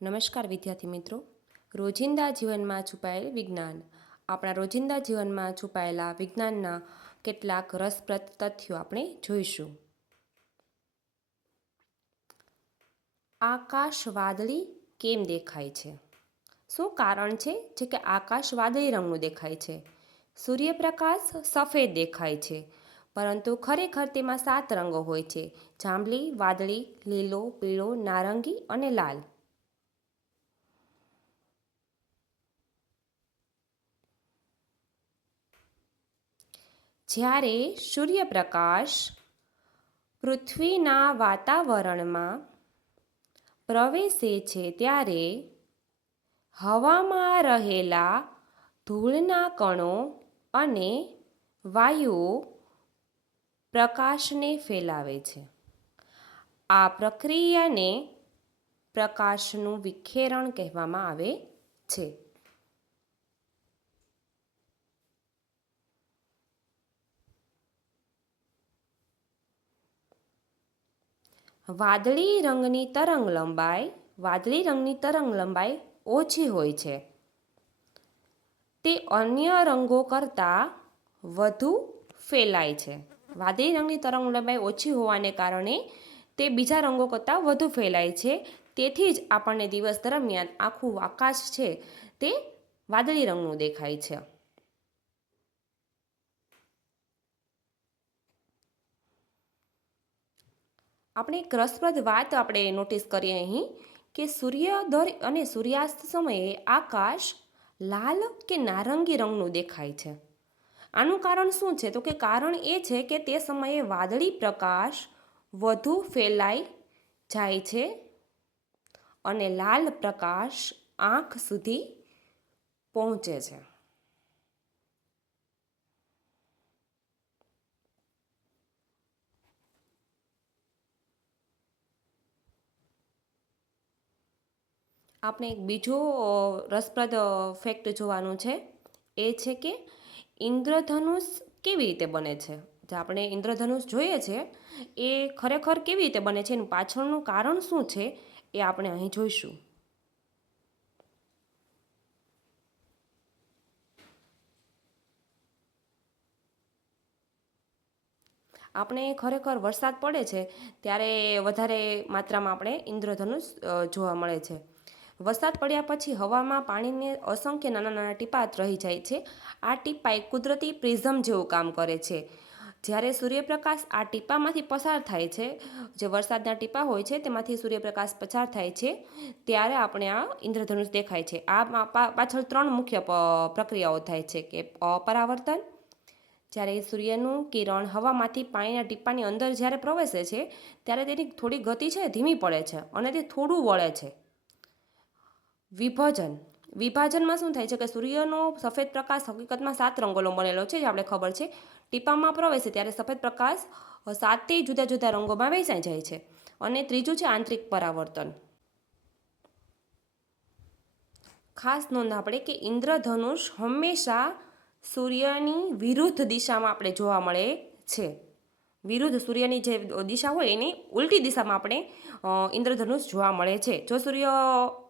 નમસ્કાર વિદ્યાર્થી મિત્રો, રોજિંદા જીવનમાં છુપાયેલ વિજ્ઞાન. આપણા રોજિંદા જીવનમાં છુપાયેલા વિજ્ઞાનના કેટલાક રસપ્રદ તથ્યો આપણે જોઈશું. આકાશ વાદળી કેમ દેખાય છે? શું કારણ છે કે આકાશ વાદળી રંગનું દેખાય છે? સૂર્યપ્રકાશ સફેદ દેખાય છે, પરંતુ ખરેખર તેમાં 7 રંગો હોય છે: જાંબલી, વાદળી, લીલો, પીળો, નારંગી અને લાલ. જ્યારે સૂર્યપ્રકાશ પૃથ્વીના વાતાવરણમાં પ્રવેશે છે ત્યારે હવામાં રહેલા ધૂળના કણો અને વાયુઓ પ્રકાશને ફેલાવે છે. આ પ્રક્રિયાને પ્રકાશનું વિખેરણ કહેવામાં આવે છે. વાદળી રંગની તરંગ લંબાઈ ઓછી હોય છે. તે અન્ય રંગો કરતાં વધુ ફેલાય છે. વાદળી રંગની તરંગ લંબાઈ ઓછી હોવાને કારણે તે બીજા રંગો કરતાં વધુ ફેલાય છે. તેથી જ આપણને દિવસ દરમિયાન આખું આકાશ છે તે વાદળી રંગનું દેખાય છે. આપણે એક રસપ્રદ વાત આપણે નોટિસ કરીએ અહીં કે સૂર્યોદય અને સૂર્યાસ્ત સમયે આકાશ લાલ કે નારંગી રંગનું દેખાય છે. આનું કારણ શું છે? તો કે કારણ એ છે કે તે સમયે વાદળી પ્રકાશ વધુ ફેલાઈ જાય છે અને લાલ પ્રકાશ આંખ સુધી પહોંચે છે. આપણે એક બીજો રસપ્રદ ફેક્ટ જોવાનું છે. એ છે કે ઇન્દ્રધનુષ કેવી રીતે બને છે. જે આપણે ઇન્દ્રધનુષ જોઈએ છે એ ખરેખર કેવી રીતે બને છે, એનું પાછળનું કારણ શું છે એ આપણે અહીં જોઈશું. આપણે ખરેખર વરસાદ પડે છે ત્યારે વધારે માત્રામાં આપણે ઇન્દ્રધનુષ જોવા મળે છે. વરસાદ પડ્યા પછી હવામાં પાણીને અસંખ્ય નાના નાના ટીપાં રહી જાય છે. આ ટીપાં એક કુદરતી પ્રિઝમ જેવું કામ કરે છે. જ્યારે સૂર્યપ્રકાશ આ ટીપામાંથી પસાર થાય છે, જે વરસાદના ટીપાં હોય છે તેમાંથી સૂર્યપ્રકાશ પસાર થાય છે, ત્યારે આપણે આ ઇન્દ્રધનુષ દેખાય છે. આ પાછળ 3 મુખ્ય પ્રક્રિયાઓ થાય છે કે પરાવર્તન, જ્યારે સૂર્યનું કિરણ હવામાંથી પાણીના ટીપાંની અંદર જ્યારે પ્રવેશે છે ત્યારે તેની થોડી ગતિ છે ધીમી પડે છે અને તે થોડું વળે છે. વિભાજનમાં શું થાય છે કે સૂર્યનો સફેદ પ્રકાશ હકીકતમાં 7 રંગોનો બનેલો છે, જે આપણે ખબર છે. ટીપામાં પ્રવેશે ત્યારે સફેદ પ્રકાશ 7 જુદા જુદા રંગોમાં વહેંચાઈ જાય છે. અને ત્રીજું છે આંતરિક પરાવર્તન. ખાસ નોંધ આપણે કે ઇન્દ્રધનુષ હંમેશા સૂર્યની વિરુદ્ધ દિશામાં આપણે જોવા મળે છે. સૂર્યની જે દિશા હોય એની ઉલટી દિશામાં આપણે ઇન્દ્રધનુષ જોવા મળે છે. જો સૂર્ય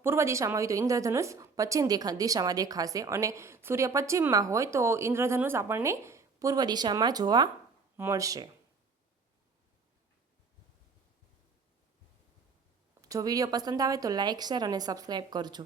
પૂર્વ દિશામાં હોય તો ઇન્દ્રધનુષ પશ્ચિમ દિશામાં દેખાશે, અને સૂર્ય પશ્ચિમમાં હોય તો ઇન્દ્રધનુષ આપણને પૂર્વ દિશામાં જોવા મળશે. જો વિડીયો પસંદ આવે તો લાઇક, શેર અને સબસ્ક્રાઈબ કરજો.